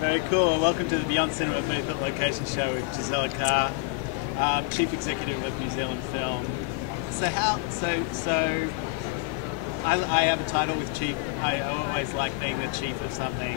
Very cool. Welcome to the Beyond Cinema Booth at Location Show with Gisella Carr, Chief Executive of New Zealand Film. I have a title with Chief. I always like being the chief of something.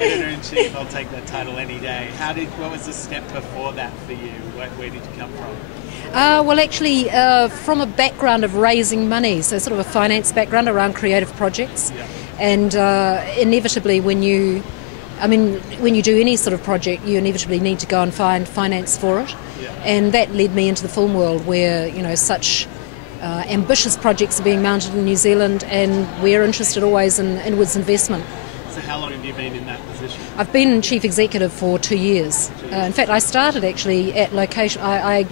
Editor-in-Chief, I'll take that title any day. What was the step before that for you? Where did you come from? Well, actually, from a background of raising money, so sort of a finance background around creative projects. Yeah. And inevitably when you do any sort of project, you inevitably need to go and find finance for it. Yeah. And that led me into the film world where, such ambitious projects are being mounted in New Zealand, and we're interested always in inwards investment. So how long have you been in that position? I've been Chief Executive for 2 years. In fact, I started actually at Location. I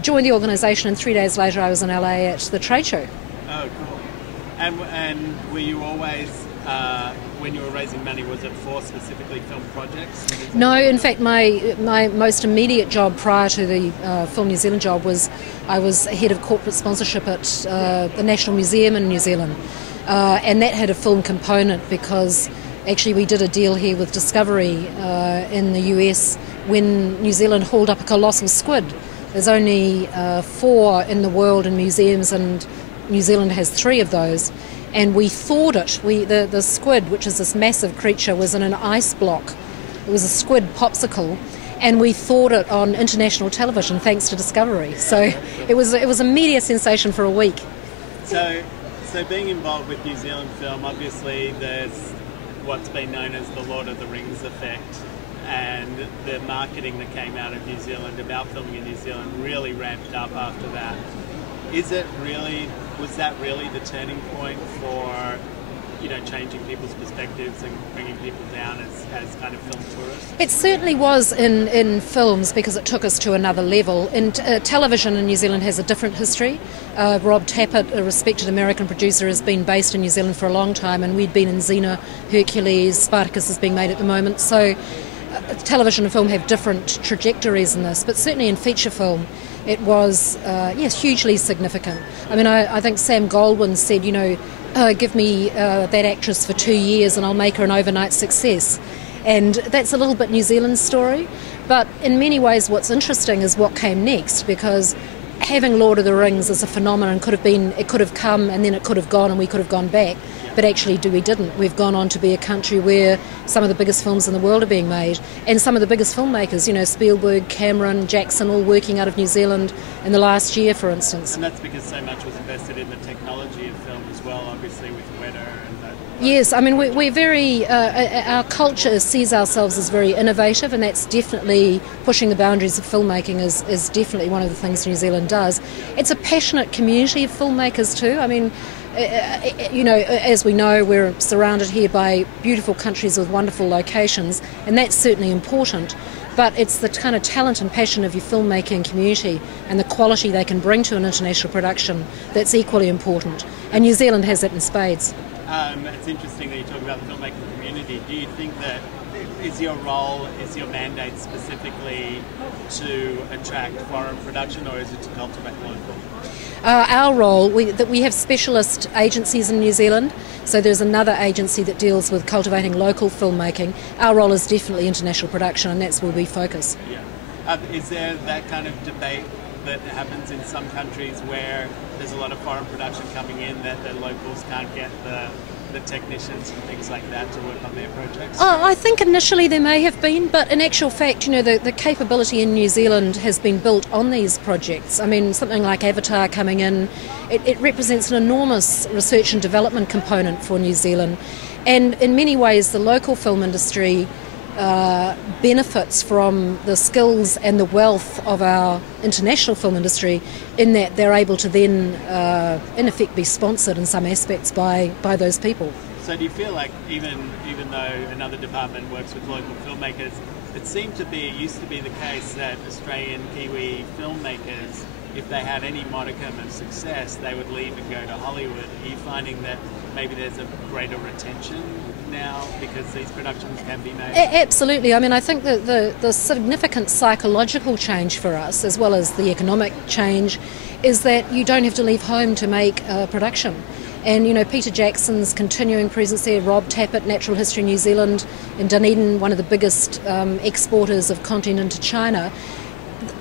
joined the organisation, and 3 days later I was in LA at the trade show. Oh, cool. And were you always, when you were raising money, was it for specifically film projects? No, in fact, my most immediate job prior to the Film New Zealand job was I was head of corporate sponsorship at the National Museum in New Zealand. And that had a film component because actually we did a deal here with Discovery in the US when New Zealand hauled up a colossal squid. There's only 4 in the world in museums, and New Zealand has 3 of those. And we thawed it. The squid, which is this massive creature, was in an ice block. It was a squid popsicle, and we thawed it on international television thanks to Discovery. So it was a media sensation for a week. So being involved with New Zealand film, obviously there's what's been known as the Lord of the Rings effect, and the marketing that came out of New Zealand about filming in New Zealand really ramped up after that. Was that really the turning point for, changing people's perspectives and bringing people down as kind of film tourists? It certainly was in films, because it took us to another level. Television in New Zealand has a different history. Rob Tappert, a respected American producer, has been based in New Zealand for a long time, and we'd been in Xena, Hercules, Spartacus is being made at the moment. So television and film have different trajectories in this, but certainly in feature film it was, hugely significant. I mean, I think Sam Goldwyn said, give me that actress for 2 years and I'll make her an overnight success. And that's a little bit New Zealand's story. But in many ways what's interesting is what came next, because having Lord of the Rings as a phenomenon it could have come and then it could have gone and we could have gone back. But actually we didn't. We've gone on to be a country where some of the biggest films in the world are being made, and some of the biggest filmmakers, Spielberg, Cameron, Jackson, all working out of New Zealand in the last year, for instance. And that's because so much was invested in the technology of film as well, obviously with Weta and that. Yes, I mean, we're very, our culture sees ourselves as very innovative, and that's definitely pushing the boundaries of filmmaking is definitely one of the things New Zealand does. It's a passionate community of filmmakers too. I mean, as we know, we're surrounded here by beautiful countries with wonderful locations, and that's certainly important. But it's the kind of talent and passion of your filmmaking community and the quality they can bring to an international production that's equally important. And New Zealand has that in spades. It's interesting that you talk about the filmmaking community. Do you think that is your mandate specifically to attract foreign production, or is it to cultivate local? Our role, we have specialist agencies in New Zealand, so there's another agency that deals with cultivating local filmmaking. Our role is definitely international production, and that's where we focus. Yeah. Is there that kind of debate that happens in some countries where there's a lot of foreign production coming in that the locals can't get the technicians and things like that to work on their projects? I think initially there may have been, but in actual fact, the capability in New Zealand has been built on these projects. I mean, something like Avatar coming in, it represents an enormous research and development component for New Zealand. And in many ways, the local film industry benefits from the skills and the wealth of our international film industry, in that they're able to then in effect be sponsored in some aspects by those people. So do you feel like even though another department works with local filmmakers, it used to be the case that Australian Kiwi filmmakers, if they had any modicum of success, they would leave and go to Hollywood? Are you finding that maybe there's a greater retention now because these productions can be made? Absolutely. I mean, I think that the significant psychological change for us, as well as the economic change, is that you don't have to leave home to make a production. And, Peter Jackson's continuing presence there, Rob Tappert, Natural History New Zealand, and Dunedin, one of the biggest exporters of content into China.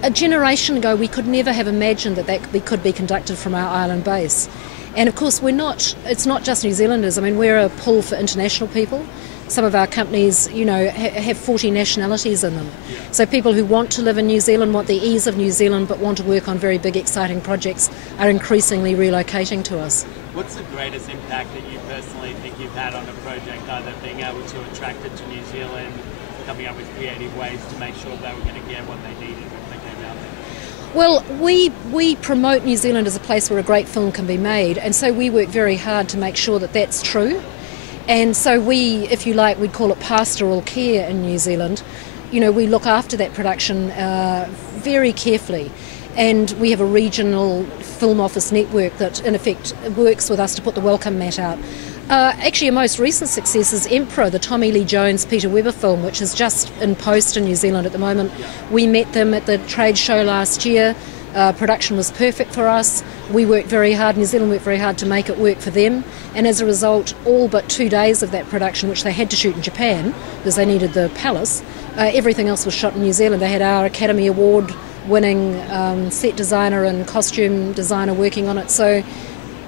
A generation ago, we could never have imagined that could be conducted from our island base. And of course, it's not just New Zealanders. I mean, we're a pull for international people. Some of our companies, have 40 nationalities in them. Yeah. So people who want to live in New Zealand, want the ease of New Zealand, but want to work on very big, exciting projects are increasingly relocating to us. What's the greatest impact that you personally think you've had on a project, either being able to attract it to New Zealand, coming up with creative ways to make sure they were going to get what they needed when they came out there? Well, we promote New Zealand as a place where a great film can be made, and so we work very hard to make sure that that's true. And so we, if you like, we'd call it pastoral care in New Zealand. We look after that production very carefully. And we have a regional film office network that, in effect, works with us to put the welcome mat out. Actually, a most recent success is Emperor, the Tommy Lee Jones, Peter Webber film, which is just in post in New Zealand at the moment. Yeah. We met them at the trade show last year. Production was perfect for us. We worked very hard, New Zealand worked very hard to make it work for them. And as a result, all but 2 days of that production, which they had to shoot in Japan because they needed the palace, everything else was shot in New Zealand. They had our Academy Award winning set designer and costume designer working on it. So,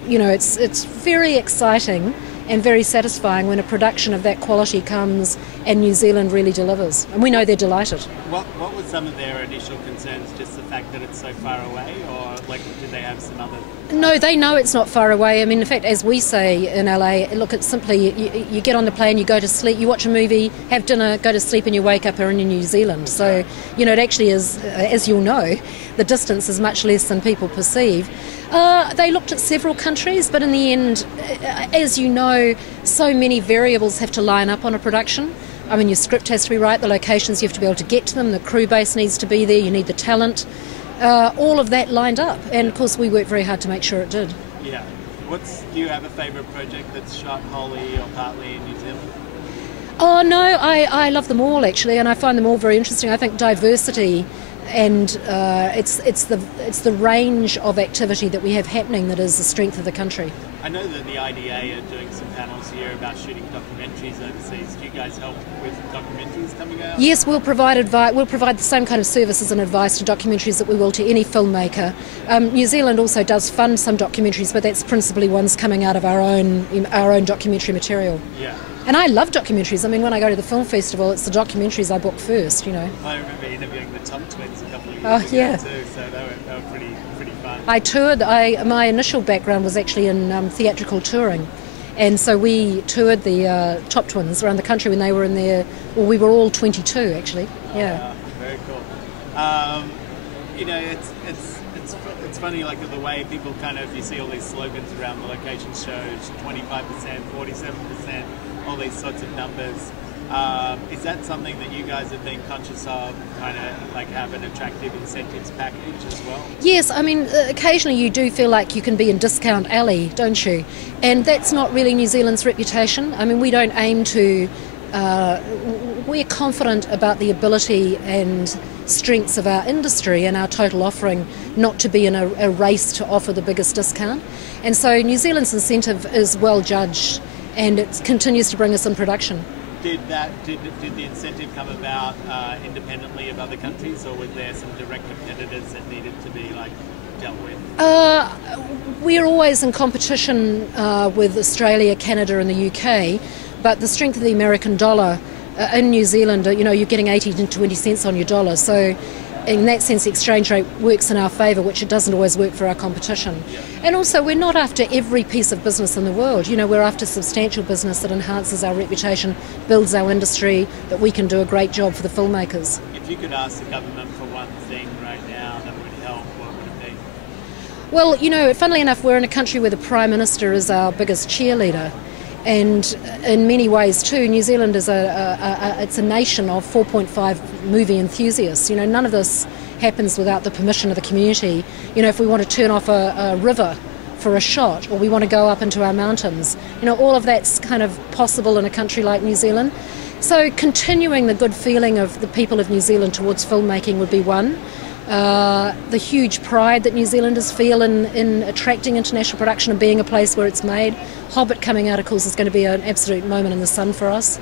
it's very exciting and very satisfying when a production of that quality comes and New Zealand really delivers. And we know they're delighted. What were some of their initial concerns? Just the fact that it's so far away, or did they have some other? No, they know it's not far away. I mean, in fact, as we say in LA, look, it's simply you get on the plane, you go to sleep, you watch a movie, have dinner, go to sleep, and you wake up in New Zealand. So, it actually is, as you'll know, the distance is much less than people perceive. They looked at several countries, but in the end, as you know, so many variables have to line up on a production. I mean, your script has to be right, the locations, you have to be able to get to them, the crew base needs to be there, you need the talent. All of that lined up, and of course we worked very hard to make sure it did. Yeah. Do you have a favourite project that's shot wholly or partly in New Zealand? Oh no, I love them all actually, and I find them all very interesting. I think diversity and it's the range of activity that we have happening that is the strength of the country. I know that the IDA are doing some panels here about shooting documentaries overseas. Do you guys help with documentaries coming out? Yes, we'll provide the same kind of services and advice to documentaries that we will to any filmmaker. New Zealand also does fund some documentaries, but that's principally ones coming out of our own documentary material. Yeah. And I love documentaries. I mean, when I go to the film festival, it's the documentaries I book first, I remember interviewing the Tom Twins a couple of years ago too, so they were pretty fun. I toured. My initial background was actually in theatrical touring. And so we toured the Top Twins around the country when they were in their... Well, we were all 22, actually. Yeah. Very cool. It's funny, the way people you see all these slogans around the location shows, 25%, 47%, all these sorts of numbers. Is that something that you guys have been conscious of, have an attractive incentives package as well? Yes, I mean, occasionally you do feel like you can be in discount alley, don't you? And that's not really New Zealand's reputation. I mean, we don't aim to... we're confident about the ability and strengths of our industry and our total offering not to be in a race to offer the biggest discount. And so New Zealand's incentive is well judged and it continues to bring us in production. Did the incentive come about independently of other countries, or was there some direct competitors that needed to be dealt with? We're always in competition with Australia, Canada and the UK, but the strength of the American dollar in New Zealand, you're getting 80 to 20 cents on your dollar, so in that sense the exchange rate works in our favour, which it doesn't always work for our competition. Yeah. And also we're not after every piece of business in the world, we're after substantial business that enhances our reputation, builds our industry, that we can do a great job for the filmmakers. If you could ask the government for one thing right now that would help, what would it be? Well, funnily enough, we're in a country where the Prime Minister is our biggest cheerleader. And in many ways too, New Zealand is it's a nation of 4.5 movie enthusiasts. None of this happens without the permission of the community. If we want to turn off a river for a shot, or we want to go up into our mountains, all of that's kind of possible in a country like New Zealand. So continuing the good feeling of the people of New Zealand towards filmmaking would be one. the huge pride that New Zealanders feel in attracting international production and being a place where it's made. Hobbit coming out, of course, is going to be an absolute moment in the sun for us.